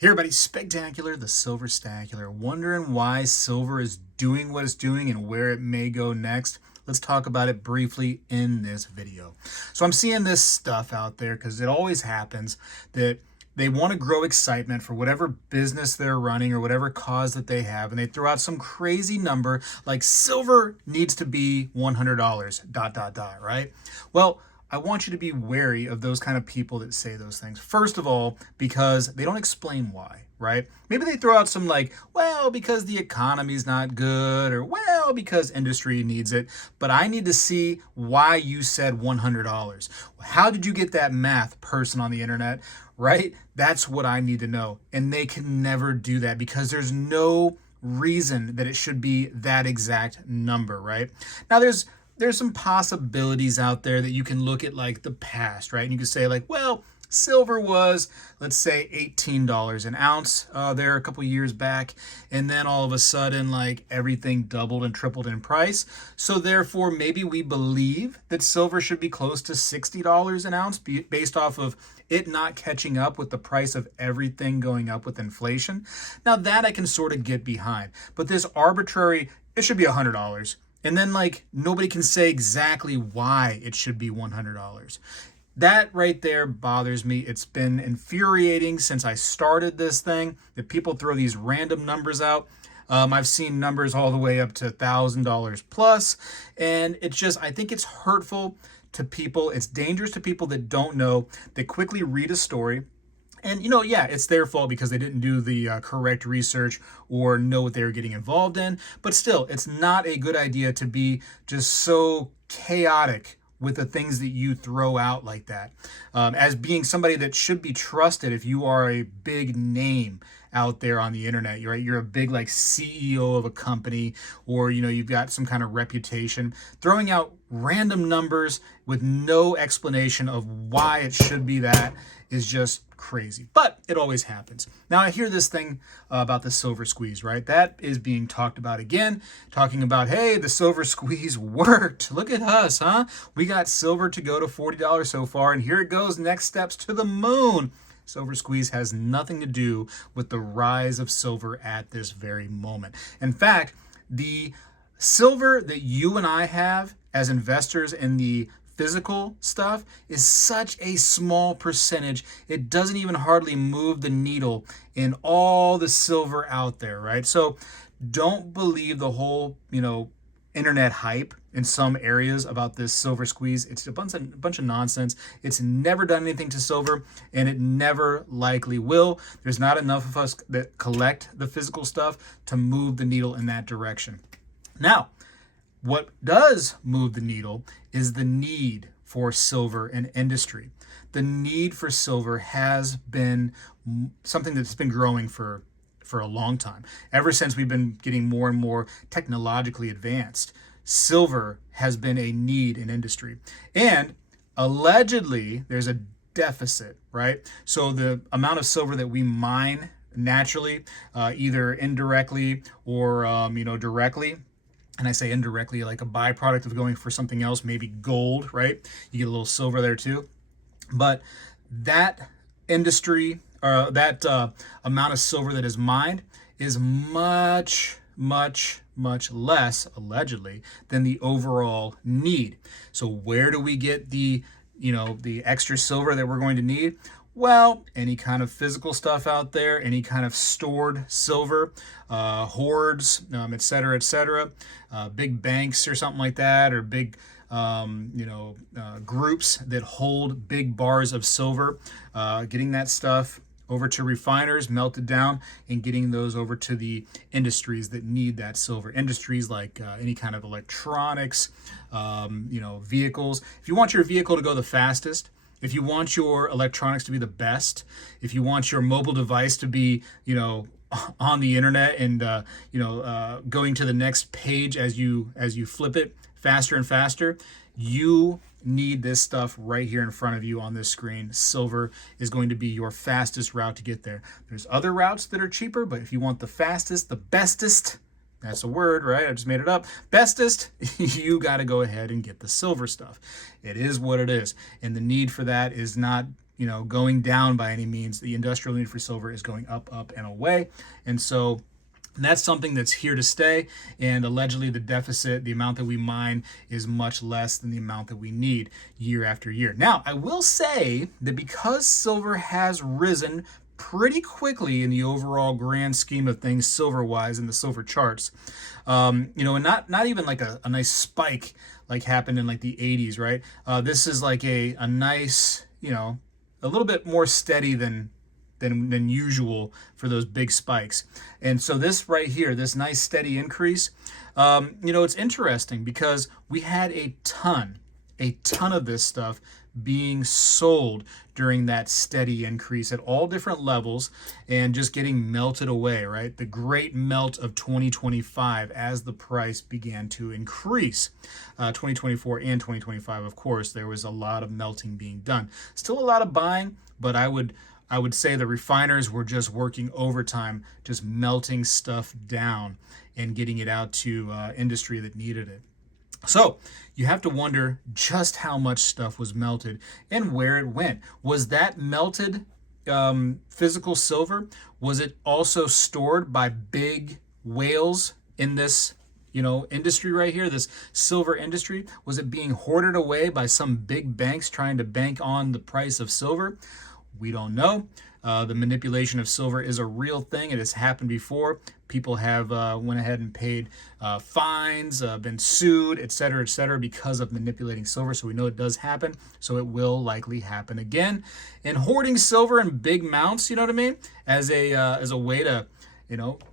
Hey everybody, Spectacular, the Silverstacular. Wondering why silver is doing what it's doing and where it may go next? Let's talk about it briefly in this video. So I'm seeing this stuff out there because it always happens that they want to grow excitement for whatever business they're running or whatever cause that they have, and they throw out some crazy number like silver needs to be $100, dot, dot, dot, right? Well, I want you to be wary of those kind of people that say those things. First of all, because they don't explain why, right? Maybe they throw out some like, well, because the economy's not good, or well, because industry needs it. But I need to see why you said $100. How did you get that math, person on the internet, right? That's what I need to know. And they can never do that because there's no reason that it should be that exact number, right? Now there's some possibilities out there that you can look at, like the past, right? And you can say like, well, silver was, let's say, $18 an ounce there a couple years back, and then all of a sudden, like, everything doubled and tripled in price. So therefore, maybe we believe that silver should be close to $60 an ounce based off of it not catching up with the price of everything going up with inflation. Now that I can sort of get behind, but this arbitrary, it should be $100. And then, like, nobody can say exactly why it should be $100. That right there bothers me. It's been infuriating since I started this thing that people throw these random numbers out. I've seen numbers all the way up to $1,000 plus, and it's just, I think it's hurtful to people. It's dangerous to people that don't know. They quickly read a story. And, yeah, it's their fault because they didn't do the correct research or know what they were getting involved in. But still, it's not a good idea to be just so chaotic with the things that you throw out like that. As being somebody that should be trusted, if you are a big name out there on the internet, you're a big like CEO of a company, or you've got some kind of reputation, throwing out random numbers with no explanation of why it should be that is just crazy. But it always happens. Now I hear this thing about the silver squeeze, right? That is being talked about again, talking about, hey, the silver squeeze worked. Look at us, huh? We got silver to go to $40 so far, and here it goes, next steps to the moon. Silver squeeze has nothing to do with the rise of silver at this very moment. In fact, the silver that you and I have as investors in the physical stuff is such a small percentage. It doesn't even hardly move the needle in all the silver out there, right? So don't believe the whole, internet hype in some areas about this silver squeeze. It's a bunch of nonsense. It's never done anything to silver, and it never likely will. There's not enough of us that collect the physical stuff to move the needle in that direction. Now, what does move the needle is the need for silver in industry. The need for silver has been something that's been growing for a long time. Ever since we've been getting more and more technologically advanced, silver has been a need in industry. And allegedly, there's a deficit, right? So the amount of silver that we mine naturally, either indirectly or directly, and I say indirectly, like a byproduct of going for something else, maybe gold, right? You get a little silver there too. But that industry, or that amount of silver that is mined is much, much, much less, allegedly, than the overall need. So where do we get the extra silver that we're going to need? Well, any kind of physical stuff out there, any kind of stored silver, hoards, et cetera, et cetera, big banks or something like that, or big, groups that hold big bars of silver, getting that stuff over to refiners, melted down, and getting those over to the industries that need that silver. Industries like any kind of electronics, vehicles. If you want your vehicle to go the fastest, if you want your electronics to be the best, if you want your mobile device to be, on the internet and going to the next page as you flip it faster and faster, you need this stuff right here in front of you on this screen. Silver is going to be your fastest route to get there. There's other routes that are cheaper, but if you want the fastest, the bestest, that's a word, right? I just made it up. Bestest, you got to go ahead and get the silver stuff. It is what it is. And the need for that is not going down by any means. The industrial need for silver is going up, up, and away. And so that's something that's here to stay. And allegedly the deficit, the amount that we mine, is much less than the amount that we need year after year. Now, I will say that because silver has risen pretty quickly in the overall grand scheme of things, silver-wise, in the silver charts, and not even like a nice spike like happened in like the 80s, right? This is like a nice, a little bit more steady than usual for those big spikes. And so this right here, this nice steady increase, it's interesting because we had a ton of this stuff being sold during that steady increase at all different levels and just getting melted away, right? The great melt of 2025 as the price began to increase. 2024 and 2025, of course, there was a lot of melting being done. Still a lot of buying, but I would say the refiners were just working overtime, just melting stuff down and getting it out to industry that needed it. So you have to wonder just how much stuff was melted and where it went. Was that melted physical silver? Was it also stored by big whales in this industry right here, this silver industry? Was it being hoarded away by some big banks trying to bank on the price of silver? We don't know. The manipulation of silver is a real thing. It has happened before. People have went ahead and paid fines, been sued, et cetera, because of manipulating silver. So we know it does happen. So it will likely happen again. And hoarding silver in big amounts, you know what I mean, as a way to,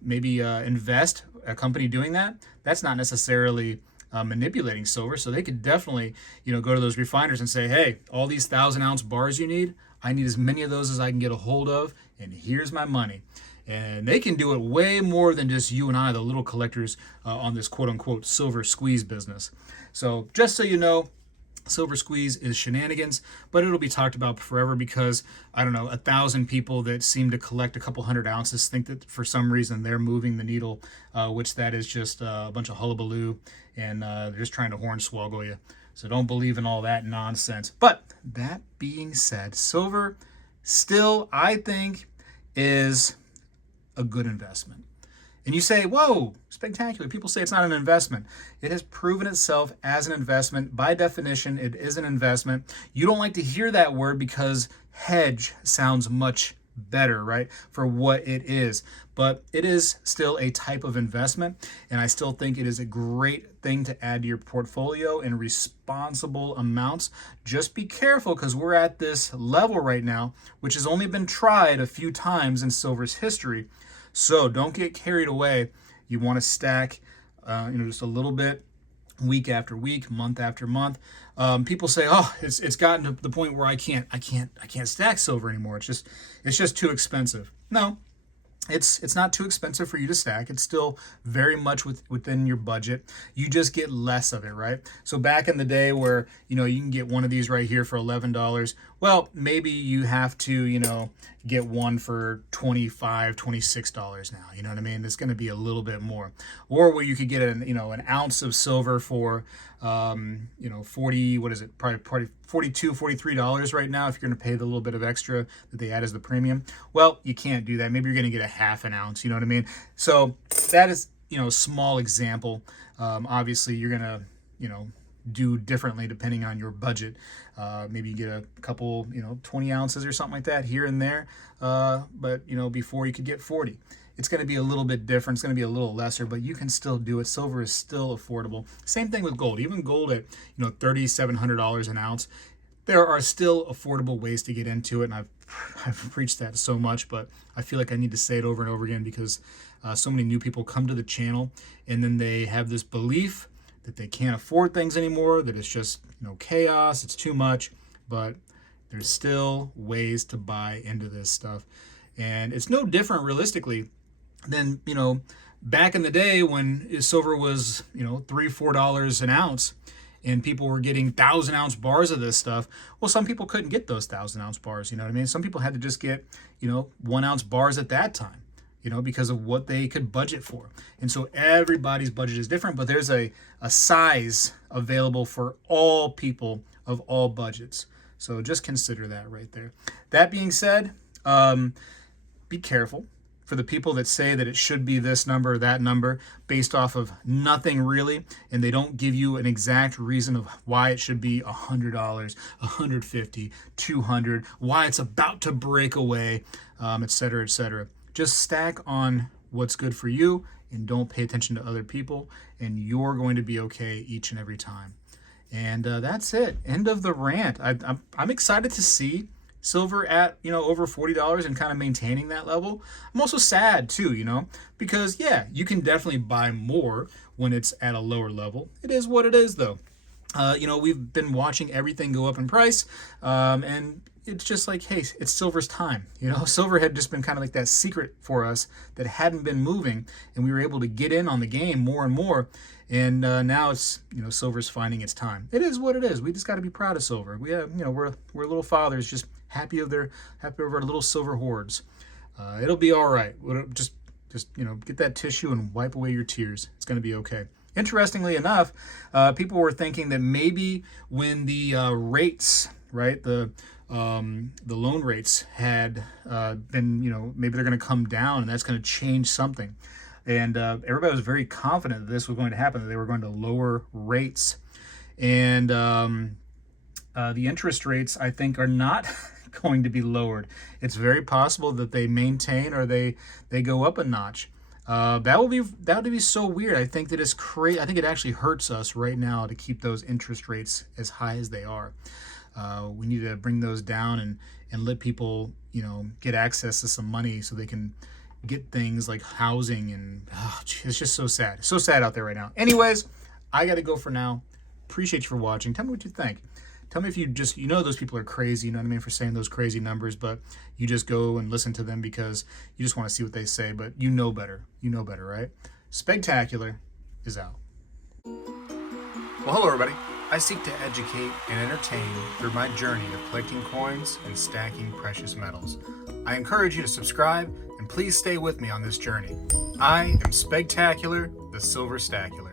maybe invest. A company doing that, that's not necessarily manipulating silver. So they could definitely, go to those refiners and say, hey, all these 1,000-ounce bars you need, I need as many of those as I can get a hold of, and here's my money. And they can do it way more than just you and I, the little collectors on this quote-unquote silver squeeze business. So just so you know, silver squeeze is shenanigans, but it'll be talked about forever because, 1,000 people that seem to collect a couple hundred ounces think that for some reason they're moving the needle, which that is just a bunch of hullabaloo, and they're just trying to hornswoggle you. So don't believe in all that nonsense. But that being said, silver still, I think, is a good investment. And you say, whoa, spectacular. People say it's not an investment. It has proven itself as an investment. By definition, it is an investment. You don't like to hear that word because hedge sounds much better, right, for what it is. But it is still a type of investment, and I still think it is a great thing to add to your portfolio in responsible amounts. Just be careful because we're at this level right now, which has only been tried a few times in silver's history. So don't get carried away. You want to stack, just a little bit, week after week, month after month. People say, "Oh, it's gotten to the point where I can't stack silver anymore. It's just too expensive." No, it's not too expensive for you to stack. It's still very much within your budget. You just get less of it, right? So back in the day where, you can get one of these right here for $11, well, maybe you have to, get one for $25, $26 now. You know what I mean? It's going to be a little bit more. Or where you could get an ounce of silver for 40, what is it? Probably $42, $43 right now if you're going to pay the little bit of extra that they add as the premium. Well, you can't do that. Maybe you're going to get a half an ounce, you know what I mean? So that is, a small example. Obviously you're going to, do differently depending on your budget. Maybe you get a couple, 20 ounces or something like that here and there. But, before you could get 40. It's going to be a little bit different. It's going to be a little lesser, but you can still do it. Silver is still affordable. Same thing with gold. Even gold at, $3,700 an ounce. There are still affordable ways to get into it, and I've preached that so much, but I feel like I need to say it over and over again because so many new people come to the channel, and then they have this belief that they can't afford things anymore, that it's just, chaos, it's too much, but there's still ways to buy into this stuff. And it's no different realistically than, back in the day when silver was, $3, $4 an ounce and people were getting 1,000-ounce bars of this stuff. Well, some people couldn't get those 1,000-ounce bars, you know what I mean? Some people had to just get, 1-ounce bars at that time, because of what they could budget for. And so everybody's budget is different, but there's a size available for all people of all budgets. So just consider that right there. That being said, be careful for the people that say that it should be this number or that number based off of nothing really, and they don't give you an exact reason of why it should be $100, $150, $200, why it's about to break away, etc., etc. Just stack on what's good for you and don't pay attention to other people, and you're going to be okay each and every time. And that's it. End of the rant. I'm excited to see silver at, over $40 and kind of maintaining that level. I'm also sad too, because yeah, you can definitely buy more when it's at a lower level. It is what it is though. We've been watching everything go up in price, and it's just like, hey, it's silver's time. Silver had just been kind of like that secret for us that hadn't been moving, and we were able to get in on the game more and more. And now it's, silver's finding its time. It is what it is. We just got to be proud of silver. We have, we're little fathers just happy over our little silver hoards. It'll be all right. Just get that tissue and wipe away your tears. It's going to be okay. Interestingly enough, people were thinking that maybe when the rates, right, the loan rates had been, maybe they're going to come down, and that's going to change something. And everybody was very confident that this was going to happen, that they were going to lower rates. And the interest rates, I think, are not going to be lowered. It's very possible that they maintain or they go up a notch. That would be so weird. I think that it's crazy. I think it actually hurts us right now to keep those interest rates as high as they are. We need to bring those down and let people, get access to some money so they can get things like housing, and it's just so sad. So sad out there right now. Anyways, I got to go for now. Appreciate you for watching. Tell me what you think. Tell me if you just, those people are crazy, for saying those crazy numbers, but you just go and listen to them because you just want to see what they say, but you know better. You know better, right? Spegtacular is out. Well, hello, everybody. I seek to educate and entertain through my journey of collecting coins and stacking precious metals. I encourage you to subscribe and please stay with me on this journey. I am Spegtacular, the Silver Stacular.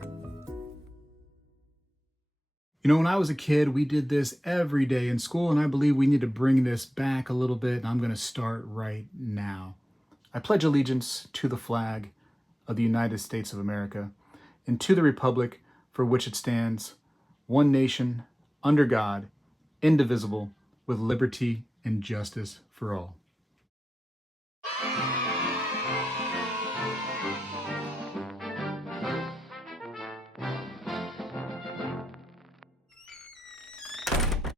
When I was a kid, we did this every day in school, and I believe we need to bring this back a little bit, and I'm going to start right now. I pledge allegiance to the flag of the United States of America and to the republic for which it stands, one nation, under God, indivisible, with liberty and justice for all.